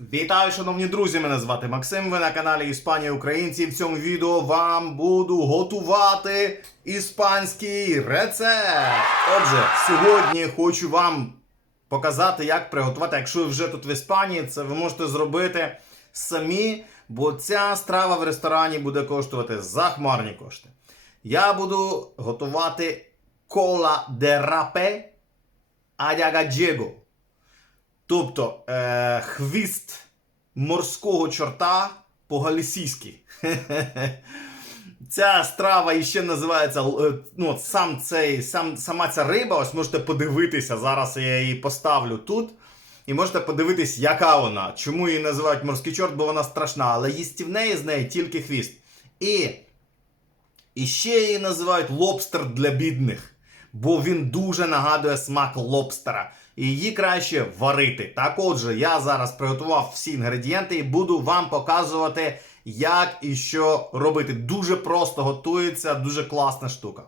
Вітаю, шановні друзі! Мене звати Максим. Ви на каналі Іспанія Українці. В цьому відео вам буду готувати іспанський рецепт. Отже, сьогодні хочу вам показати, як приготувати. Якщо ви вже тут в Іспанії, це ви можете зробити самі, бо ця страва в ресторані буде коштувати захмарні кошти. Я буду готувати кола де рапе адягаджего. Тобто е, хвіст морського чорта по-галісійськи. Ця страва іще називається е, ну, сам цей, сам, сама ця риба. Ось можете подивитися. Зараз я її поставлю тут. І можете подивитись, яка вона. Чому її називають морський чорт, бо вона страшна, але їстівнеї з неї тільки хвіст. І, і ще її називають лобстер для бідних, бо він дуже нагадує смак лобстера. І її краще варити. Так отже, я зараз приготував всі інгредієнти і буду вам показувати, як і що робити. Дуже просто готується, дуже класна штука.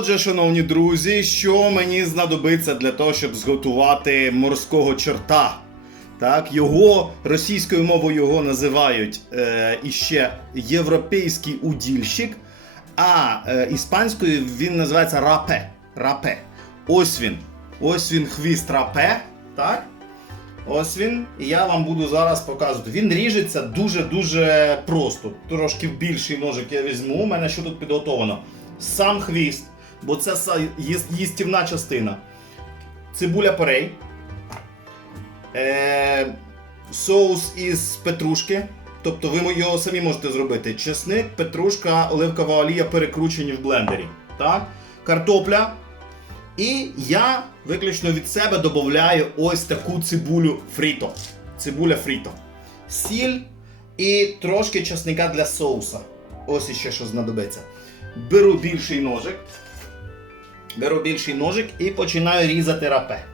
Отже, шановні друзі, що мені знадобиться для того, щоб зготувати морського чорта? Так, його російською мовою його називають е, іще європейський удільщик, а е, іспанською він називається рапе. Рапе. Ось він. Ось він хвіст рапе. Так? Ось він. І я вам буду зараз показувати. Він ріжеться дуже-дуже просто. Трошки більший ножик я візьму. У мене що тут підготовлено? Сам хвіст, бо це їстівна частина. Цибуля порей. Е, соус із петрушки. Тобто ви його самі можете зробити. Чесник, петрушка, оливкова олія перекручені в блендері. Так? Картопля. І я виключно від себе додаю ось таку цибулю фріто. Цибуля фріто. Сіль і трошки чесника для соуса. Ось іще що знадобиться. Беру більший ножик. Беру більший ножик і починаю різати рапе.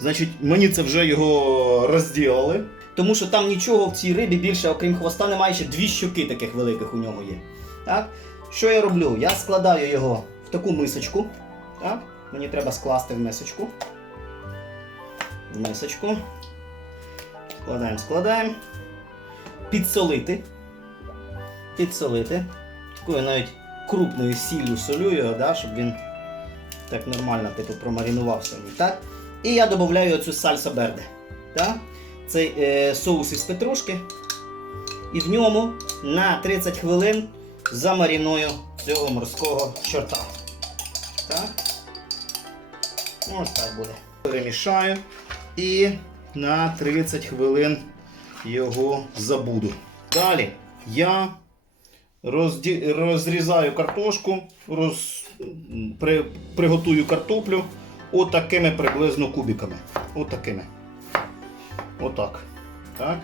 Значить, мені це вже його розділили. Тому що там нічого в цій рибі більше, окрім хвоста, немає ще дві щоки таких великих у нього є. Так? Що я роблю? Я складаю його в таку мисочку. Так? Мені треба скласти в мисочку. В мисочку. Складаємо, складаємо. Підсолити. Підсолити. Такою навіть крупною сіллю солю його, да, щоб він так нормально типу, промаринувався. в Так? І я додаю оцю сальса берде. Цей е, соус із петрушки. І в ньому на 30 хвилин замаріную цього морського чорта. Так? Ось так буде. Перемішаю і на 30 хвилин його забуду. Далі я розді... розрізаю картошку, роз... при... приготую картоплю отакими приблизно кубиками. Отакими. Отак. Так.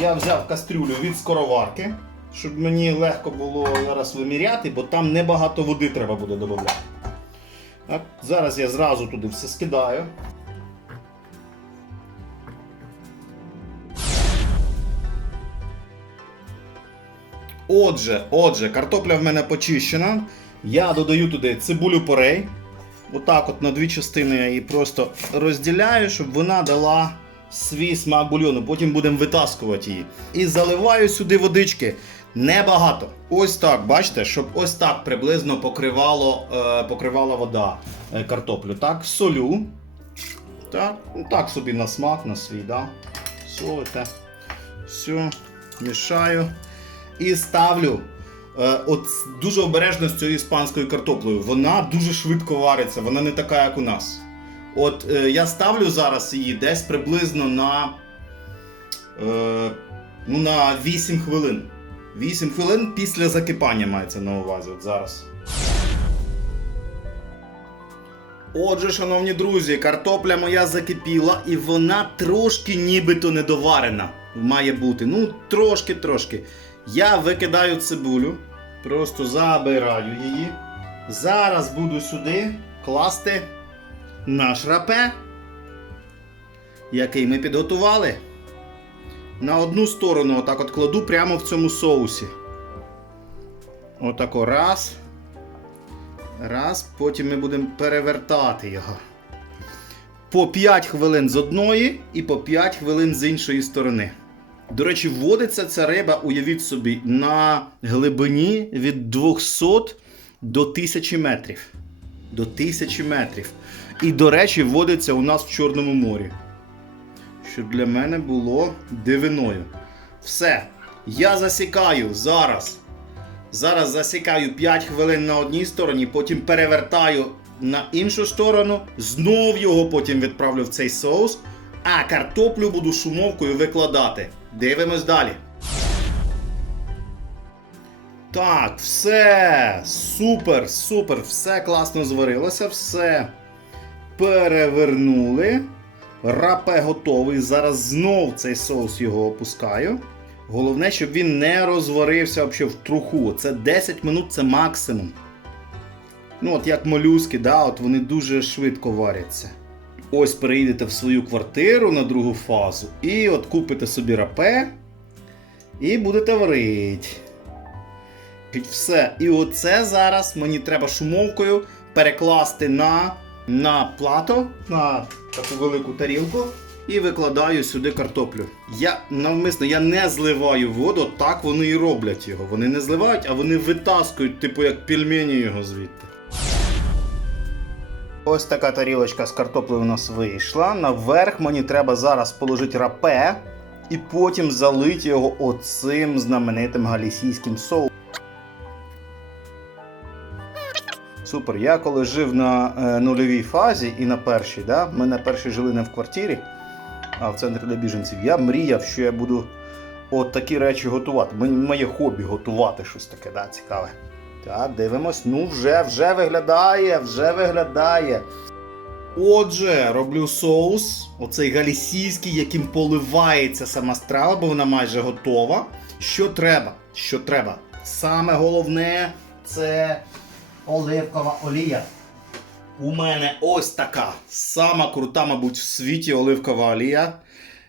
Я взяв кастрюлю від скороварки, щоб мені легко було зараз виміряти, бо там небагато води треба буде додати. Так, зараз я зразу туди все скидаю. Отже, отже, картопля в мене почищена. Я додаю туди цибулю порей. Отак от на дві частини я її просто розділяю, щоб вона дала свій смак бульйону. Потім будемо витаскувати її. І заливаю сюди водички. Небагато. Ось так, бачите, щоб ось так приблизно покривало, е, покривала вода е, картоплю. Так, солю. Так, ну так собі на смак, на свій, да. Солите. Все, мішаю. І ставлю е, от дуже обережно з цією іспанською картоплею. Вона дуже швидко вариться, вона не така, як у нас. От е, я ставлю зараз її десь приблизно на, е, ну, на 8 хвилин. 8 хвилин після закипання мається на увазі. От зараз. Отже, шановні друзі, картопля моя закипіла і вона трошки нібито недоварена. має бути. Ну, трошки-трошки. Я викидаю цибулю, просто забираю її. Зараз буду сюди класти наш рапе, який ми підготували. На одну сторону отак от кладу прямо в цьому соусі. Отако раз. Раз. Потім ми будемо перевертати його. По 5 хвилин з одної і по 5 хвилин з іншої сторони. До речі, вводиться ця риба, уявіть собі, на глибині від 200 до 1000 метрів. До 1000 метрів. І, до речі, вводиться у нас в Чорному морі. Що для мене було дивиною. Все. Я засікаю зараз. Зараз засікаю 5 хвилин на одній стороні, потім перевертаю на іншу сторону, знов його потім відправлю в цей соус, а картоплю буду шумовкою викладати. Дивимось далі. Так, все. Супер, супер. Все класно зварилося, все перевернули. Рапе готовий. Зараз знов цей соус його опускаю. Головне, щоб він не розварився взагалі в труху. Це 10 минут це максимум. Ну, от як молюски, да, от вони дуже швидко варяться. Ось переїдете в свою квартиру на другу фазу і от купите собі рапе і будете варити. Все. І оце зараз мені треба шумовкою перекласти на, на плато, на таку велику тарілку. І викладаю сюди картоплю. Я навмисно я не зливаю воду, так вони і роблять його. Вони не зливають, а вони витаскують, типу як пельмені його звідти. Ось така тарілочка з картоплею у нас вийшла. Наверх мені треба зараз положити рапе і потім залити його оцим знаменитим галісійським соусом. Супер. Я коли жив на е, нульовій фазі і на першій, да, ми на першій жили не в квартирі, а в центрі для біженців, я мріяв, що я буду от такі речі готувати. Моє хобі готувати щось таке, да, цікаве. Так, дивимось. Ну, вже, вже виглядає, вже виглядає. Отже, роблю соус, оцей галісійський, яким поливається сама страва, бо вона майже готова. Що треба? Що треба? Саме головне це оливкова олія. У мене ось така сама крута, мабуть, в світі оливкова олія.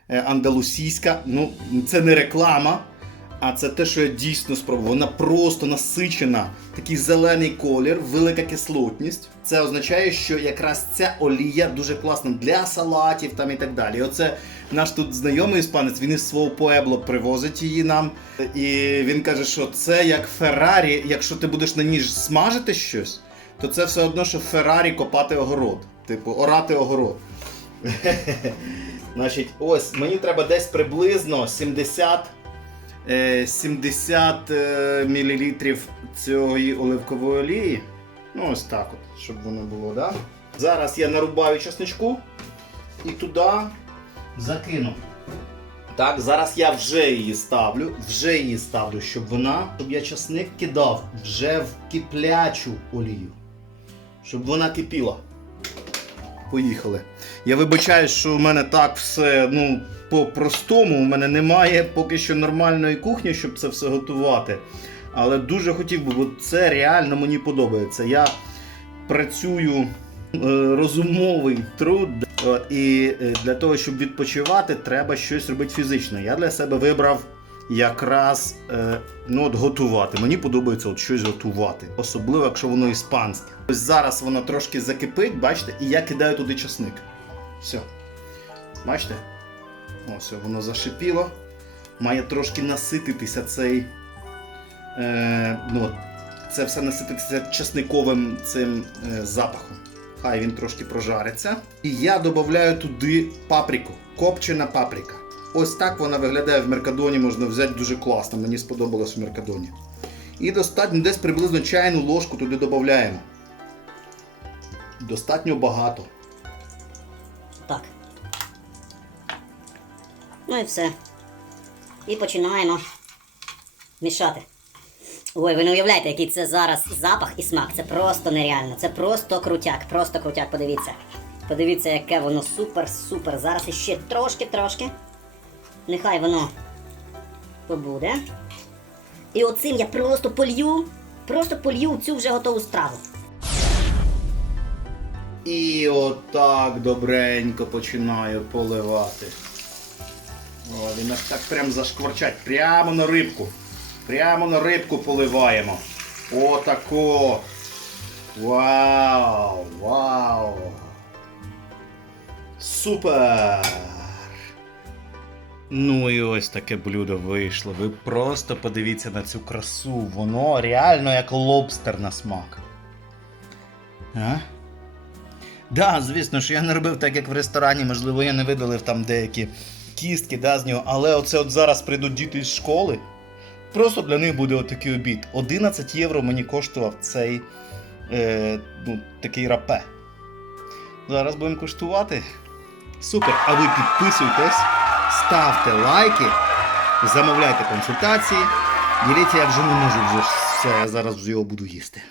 е, Андалусійська. Ну, це не реклама, а це те, що я дійсно спробував. Вона просто насичена, такий зелений колір, велика кислотність. Це означає, що якраз ця олія дуже класна для салатів там і так далі. Оце наш тут знайомий іспанець, він із свого Пуебло привозить її нам. І він каже, що це як Феррарі, якщо ти будеш на ніж смажити щось, то це все одно, що Феррарі копати огород. Типу, орати огород. Значить, ось мені треба десь приблизно 70 е, 70 е, мл цієї оливкової олії. Ну, ось так от, щоб воно було, да? Зараз я нарубаю чесничку і туди закину. Так, зараз я вже її ставлю, вже її ставлю, щоб вона, щоб я часник кидав вже в киплячу олію. Щоб вона кипіла. Поїхали. Я вибачаю, що в мене так все ну, по-простому. У мене немає поки що нормальної кухні, щоб це все готувати. Але дуже хотів би, бо це реально мені подобається. Я працюю е, розумовий труд, і е, для того, щоб відпочивати, треба щось робити фізично. Я для себе вибрав якраз е, ну, от готувати. Мені подобається от щось готувати, особливо якщо воно іспанське. Ось зараз воно трошки закипить, бачите, і я кидаю туди часник. Все. Бачите? Ось воно зашипіло. Має трошки насититися цей. Е, ну, це все насититися часниковим цим е, запахом. Хай він трошки прожариться. І я додаю туди паприку. Копчена паприка. Ось так вона виглядає в Меркадоні, можна взяти дуже класно. Мені сподобалось в Меркадоні. І достатньо десь приблизно чайну ложку туди додаємо. Достатньо багато. Так. Ну і все. І починаємо мішати. Ой, ви не уявляєте, який це зараз запах і смак. Це просто нереально. Це просто крутяк, просто крутяк, подивіться. Подивіться, яке воно супер-супер. Зараз іще трошки-трошки. Нехай воно побуде. І оцим я просто полью, просто полью цю вже готову страву. І отак добренько починаю поливати. О, він аж так прям зашкварчать. Прямо на рибку. Прямо на рибку поливаємо. Отако. Вау! Вау! Супер! Ну і ось таке блюдо вийшло. Ви просто подивіться на цю красу. Воно реально як лобстер на смак. А? Да, звісно, що я не робив так, як в ресторані, можливо, я не видалив там деякі кістки да, з нього, але оце от зараз прийдуть діти з школи. Просто для них буде отакий обід. 11 євро мені коштував цей е, ну, такий рапе. Зараз будемо куштувати. Супер! А ви підписуйтесь, ставте лайки, замовляйте консультації. Діліться, я вже не можу вже все, я зараз його буду їсти.